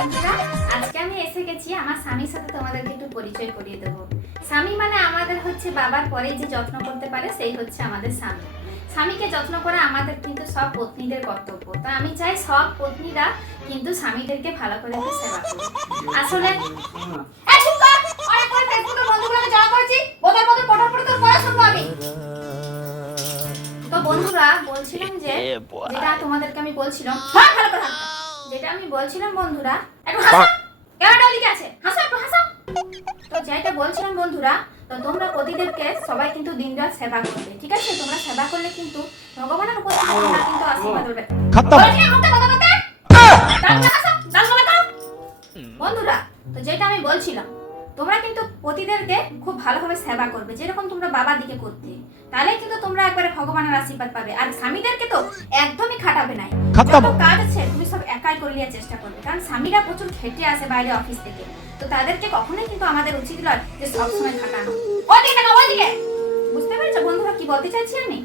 বন্ধুরা, আজকে আমি এসে গেছি আমার স্বামীর সাথে তোমাদেরকে একটু পরিচয় করিয়ে দেব। স্বামী মানে আমাদের হচ্ছে বাবার পরে যে যত্ন করতে পারে সেই হচ্ছে আমাদের স্বামী। স্বামীকে যত্ন করা আমাদের কিন্তু সব পত্নীদের কর্তব্য। তো আমি চাই সব পত্নীরা কিন্তু স্বামীদেরকে ভালো করে একটু সেবা করবে। আসলে তো বন্ধুরা বলছিলাম যে যেটা তোমাদেরকে আমি বলছিলাম, ভালো করে হাসো। যেটা আমি বলছিলাম বন্ধুরা, একটু হাসো, ক্যামেরাটা ওদিকে আছে, হাসো একটু হাসো। তো যেটা বলছিলাম বন্ধুরা, তো তোমরা পতিদেরকে সবাই কিন্তু দিনরাত সেবা করবে, ঠিক আছে? তোমরা সেবা করলে কিন্তু ভগবানের উপর থেকে তোমরা কিন্তু আশীর্বাদ পাবে। বন্ধুরা, তো যেটা আমি বলছিলাম, তোমরা কিন্তু পতিদেরকে খুব ভালোভাবে সেবা করবে, যেরকম তোমরা বাবার দিকে করতে, তাহলে কিন্তু তোমরা একবারে ভগবানের আশীর্বাদ পাবে। আর স্বামীদেরকে তো একদমই খাটাবে নাই, যত কাজ আছে তুমি সব একাই করে নেওয়ার চেষ্টা করবে, কারণ স্বামীরা প্রচুর খেটে আসে বাইরে অফিস থেকে। তো তাদেরকে কখনোই কিন্তু আমাদের উচিত নয় যে সবসময় খাটানো। ওইদিকে না, ওইদিকে। বুঝতে পেরেছো বন্ধুরা কি বলতে চাইছি আমি?